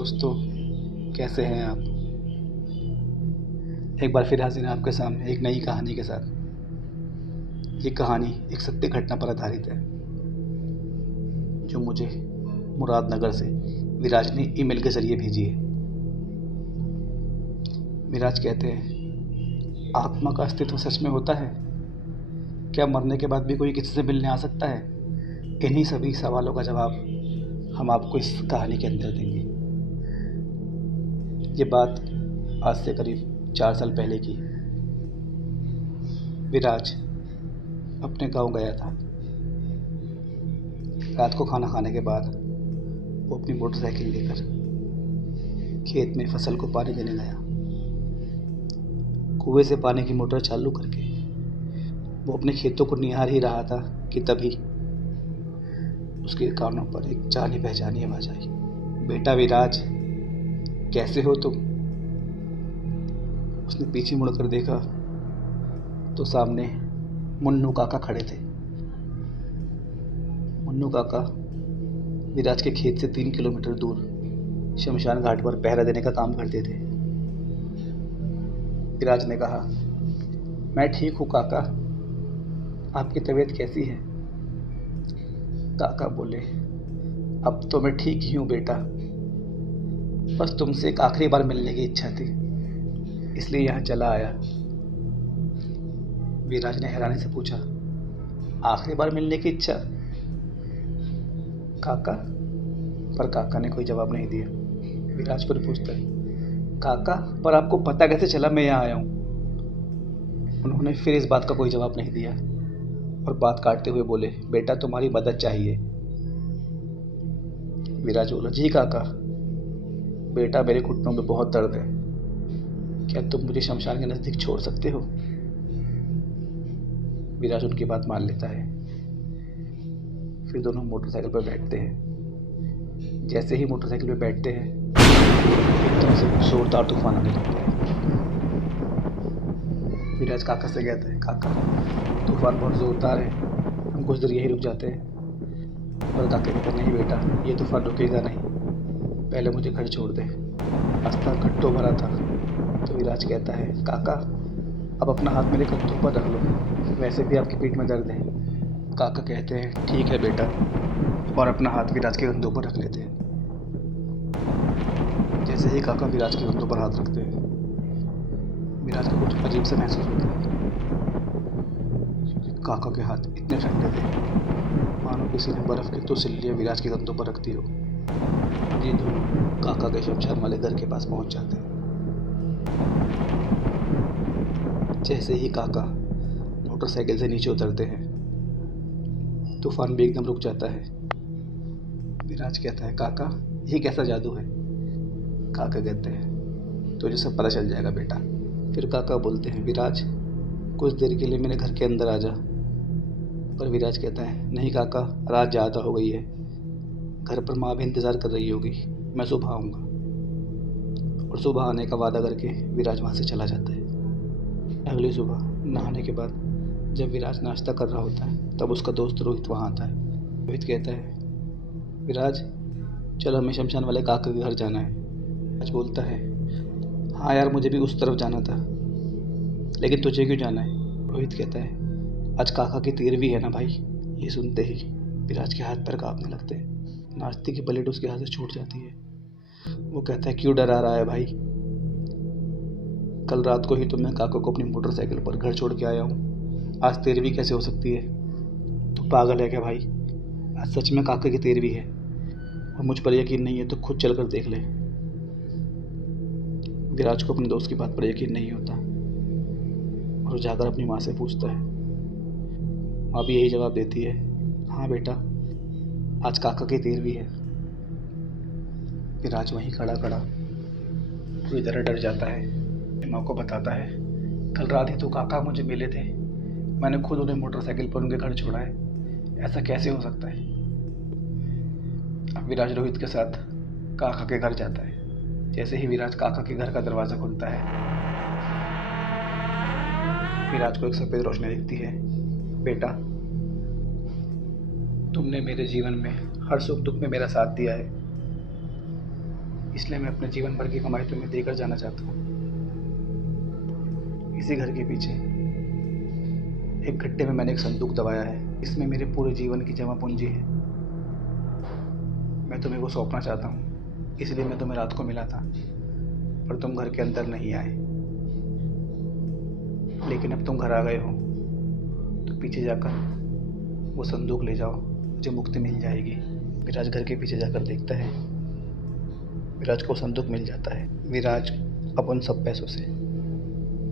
दोस्तों, कैसे हैं आप? एक बार फिर हाजिर हैं आपके सामने एक नई कहानी के साथ। ये कहानी एक सत्य घटना पर आधारित है जो मुझे मुरादनगर से विराज ने ईमेल के ज़रिए भेजी है। विराज कहते हैं, आत्मा का अस्तित्व सच में होता है? क्या मरने के बाद भी कोई किसी से मिलने आ सकता है? इन्हीं सभी सवालों का जवाब हम आपको इस कहानी के अंदर देंगे। ये बात आज से करीब 4 साल पहले की। विराज अपने गांव गया था। रात को खाना खाने के बाद वो अपनी मोटरसाइकिल लेकर खेत में फसल को पानी देने गया। कुएं से पानी की मोटर चालू करके वो अपने खेतों को निहार ही रहा था कि तभी उसके कानों पर एक जानी पहचानी आवाज आई। बेटा विराज, कैसे हो तुम? उसने पीछे मुड़कर देखा तो सामने मुन्नू काका खड़े थे। मुन्नू काका विराज के खेत से 3 किलोमीटर दूर शमशान घाट पर पहरा देने का काम करते थे। विराज ने कहा, मैं ठीक हूँ काका, आपकी तबीयत कैसी है? काका बोले, अब तो मैं ठीक ही हूँ बेटा, बस तुमसे एक आखिरी बार मिलने की इच्छा थी, इसलिए यहाँ चला आया। विराज ने हैरानी से पूछा, आखिरी बार मिलने की इच्छा? काका? पर काका ने कोई जवाब नहीं दिया। विराज फिर पूछता है, काका पर आपको पता कैसे चला मैं यहाँ आया हूँ? उन्होंने फिर इस बात का कोई जवाब नहीं दिया और बात काटते हुए बोले, बेटा तुम्हारी मदद चाहिए। विराज बोला, जी काका। बेटा मेरे घुटनों में बहुत दर्द है, क्या तुम मुझे शमशान के नज़दीक छोड़ सकते हो? विराज उनकी बात मान लेता है। फिर दोनों मोटरसाइकिल पर बैठते हैं। जैसे ही मोटरसाइकिल पर बैठते हैं एकदम से जोरदार तूफान आने लगता है। विराज काका से कहता है, काका तूफान बहुत जोरदार है, हम कुछ देर यहीं रुक जाते हैं। पर काका कहते, नहीं बेटा, ये तूफान रुकेगा नहीं, पहले मुझे घर छोड़ दे, रास्ता खड्डों भरा था। तो विराज कहता है, काका अब अपना हाथ मेरे कंधों पर रख लो, वैसे भी आपकी पीठ में दर्द है। काका कहते हैं, ठीक है बेटा, और अपना हाथ विराज के कंधों पर रख लेते हैं। जैसे ही काका विराज के कंधों पर हाथ रखते हैं, विराज को कुछ अजीब सा महसूस होता है। काका के हाथ इतने ठंडे थे मानो किसी ने बर्फ की सिल्लियाँ विराज के कंधों पर रख दी हो। ये दोनों काका के शमशान वाले घर के पास पहुंच जाते हैं। जैसे ही काका मोटरसाइकिल से नीचे उतरते हैं तूफान भी एकदम रुक जाता है। विराज कहता है, काका ये कैसा जादू है? काका कहते हैं, तुझे सब पता चल जाएगा बेटा। फिर काका बोलते हैं, विराज कुछ देर के लिए मेरे घर के अंदर आ जा। पर विराज कहता है, नहीं काका, रात ज़्यादा हो गई है, घर पर माँ भी इंतज़ार कर रही होगी, मैं सुबह आऊँगा। और सुबह आने का वादा करके विराज वहाँ से चला जाता है। अगली सुबह नहाने के बाद जब विराज नाश्ता कर रहा होता है तब उसका दोस्त रोहित वहाँ आता है। रोहित कहता है, विराज चलो हमें शमशान वाले काका के घर जाना है। विराज बोलता है, हाँ यार, मुझे भी उस तरफ जाना था, लेकिन तुझे क्यों जाना है? रोहित कहता है, आज काका की 13वीं है ना भाई। ये सुनते ही विराज के हाथ पैर कांपने लगते हैं। नाश्ते की प्लेट उसके हाथ से छूट जाती है। वो कहता है, क्यों डरा रहा है भाई? कल रात को ही तो मैं काका को अपनी मोटरसाइकिल पर घर छोड़ के आया हूँ, आज 13वीं कैसे हो सकती है? तू पागल है क्या भाई? आज सच में काका की 13वीं है और मुझ पर यकीन नहीं है तो खुद चल कर देख ले। विराज को अपने दोस्त की बात पर यकीन नहीं होता और जाकर अपनी माँ से पूछता है। माँ भी यही जवाब देती है, हाँ बेटा, आज काका की 13वीं है। विराज वहीं खड़ा खड़ा पूरी तरह डर जाता है। माँ को बताता है, कल रात ही तो काका मुझे मिले थे, मैंने खुद उन्हें मोटरसाइकिल पर उनके घर छोड़ा है, ऐसा कैसे हो सकता है? अब विराज रोहित के साथ काका के घर जाता है। जैसे ही विराज काका के घर का दरवाज़ा खुलता है विराज को एक सफ़ेद रोशनी दिखती है। बेटा, तुमने मेरे जीवन में हर सुख दुख में मेरा साथ दिया है, इसलिए मैं अपने जीवन भर की कमाई तुम्हें देकर जाना चाहता हूँ। इसी घर के पीछे एक गड्ढे में मैंने एक संदूक दबाया है, इसमें मेरे पूरे जीवन की जमा पूंजी है। मैं तुम्हें वो सौंपना चाहता हूँ, इसलिए मैं तुम्हें रात को मिला था, पर तुम घर के अंदर नहीं आए। लेकिन अब तुम घर आ गए हो, तो पीछे जाकर वो संदूक ले जाओ, मुझे मुक्ति मिल जाएगी। विराज घर के पीछे जाकर देखता है, विराज को संदूक मिल जाता है। विराज अब उन सब पैसों से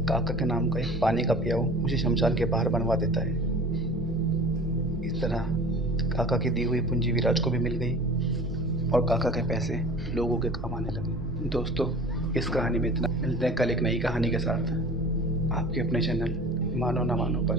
काका के नाम का एक पानी का पियाऊ उसी शमशान के बाहर बनवा देता है। इस तरह काका की दी हुई पूंजी विराज को भी मिल गई और काका के पैसे लोगों के काम आने लगे। दोस्तों, इस कहानी में इतना। मिलते हैं कल एक नई कहानी के साथ, आपके अपने चैनल मानो ना मानो पर।